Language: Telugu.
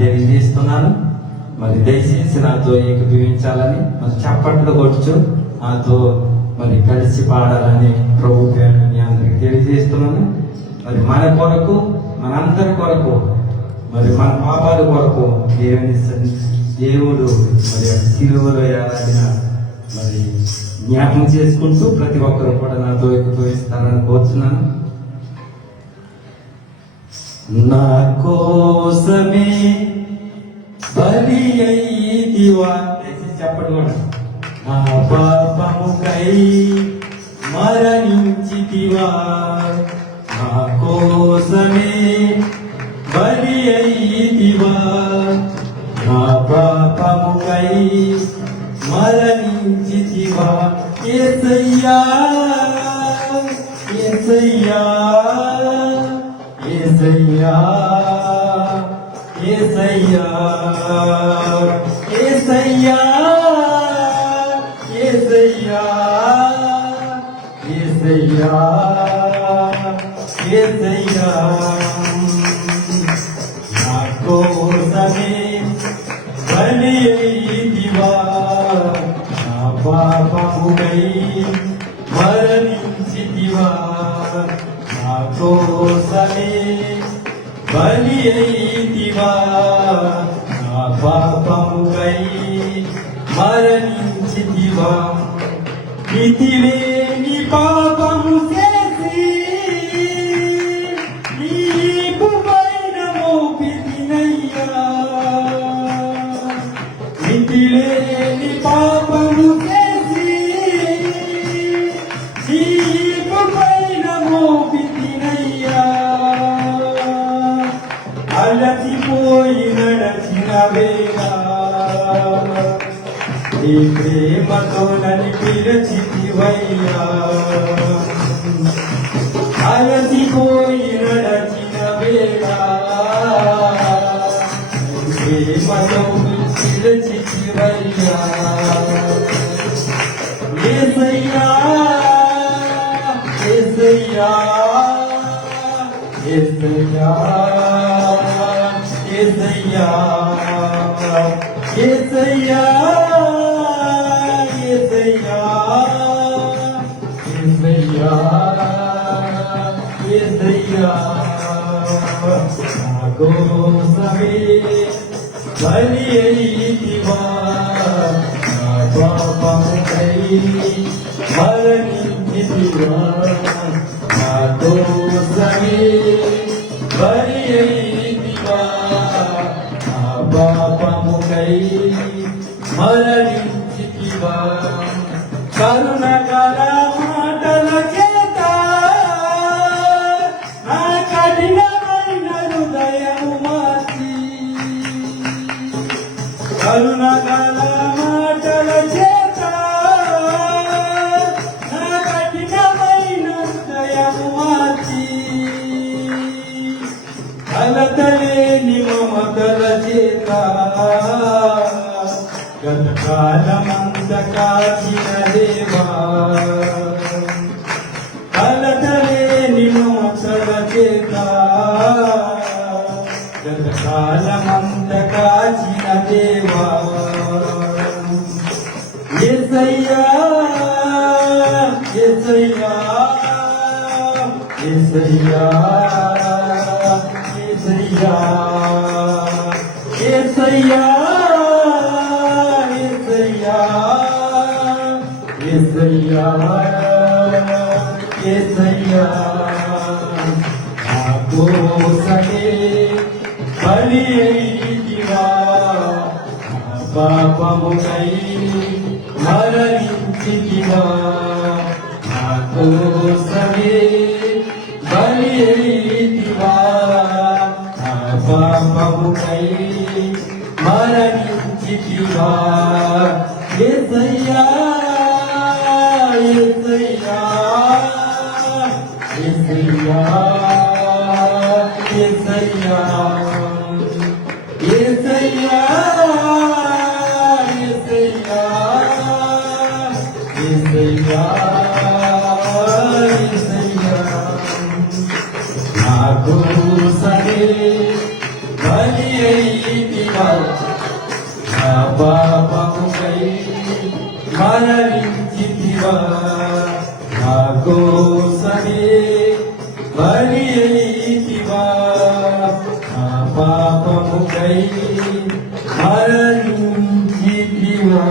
తెలియజేస్తున్నాను. మరి దయచేసి నాతో ఏకీభవించాలని మరి చప్పట్లు కొట్టుచు నాతో మరి కలిసి పాడాలని ప్రభు పేరు మీ అందరికి తెలియజేస్తున్నాను. మరి మన కొరకు, మనందరి కొరకు, మరి మన పాపాల కొరకు దేవుడు మరి శిలువలో ఏలాడిన మరి జ్ఞాపకం చేసుకుంటూ ప్రతి ఒక్కరు కూడా నాతో ఏకీభవిస్తారని కోరుతున్నాను. నా కోసమే బలి అయ్యితివా, చెప్పండి కూడా. నా పాపముకై మరణించితివా, నా కోసమే బలి అయ్యితివా, నా పాపముకై మరణించితివా. యేసయ్యా యేసయ్యా యేసయ్యా యేసయ్యా యేసయ్యా యేసయ్యా యేసయ్యా యేసయ్యా. నా కోసమే బలి అయ్యితివా, నా పాపముకై మరణించితివా, నా కోసమే బలి అయ్యితివా, నా పాపముకై మరణించితివా. మితిలేని పాపము చేసి నీకు పైన మోపితినయ్యా, మితిలేని పాపము చేసి నీకు పైన మోపితినయ్యా. అలసిపోయి నడచిన వేళ నీ ప్రేమతో నన్ను పిలిచితివయ్యా, అలసిపోయి నడచిన వేళ ప్రేమతో పిలిచితివయ్యా. యేసయ్యా యేసయ్యా యేసయ్యా యేసయ్యా యేసయ్యా యేసయ్యా యేసయ్యా యేసయ్యా. నా కోసమే బలి అయ్యితివా, నా పాపముకై మరణించితివా, నా కోసమే బలి అయ్యితివా, నా పాపముకై మరణించితివా. కరుణగల మాటల చేత నా కఠినమైన హృదయము మార్చి, కరుణగల మాటల చేత నా కఠినమైన హృదయము మార్చి, కలతలేని మమతల చేత గతకాలమంత కాచిన దేవా, కలతలేని మమతల చేత గతకాలమంత కాచిన దేవా. యేసయ్యా యేసయ్యా యేసయ్యా యేసయ్యా యేసయ్యా యేసయ్యా యేసయ్యా. నా కోసమే బలి అయ్యితివా, నా పాపముకై మరణించితివా, నా కోసమే బలి అయ్యితివా, నా పాపముకై మరణించితివా. యేసయ్యా యేసయ్యా యేసయ్యా యేసయ్యా యేసయ్యా యేసయ్యా యేసయ్యా యేసయ్యా. నా కోసమే బలి అయితివా నా పాపముకై మరణించితివా నా కోసమే బలి అయితివా నా పాపముకై మరణించితివా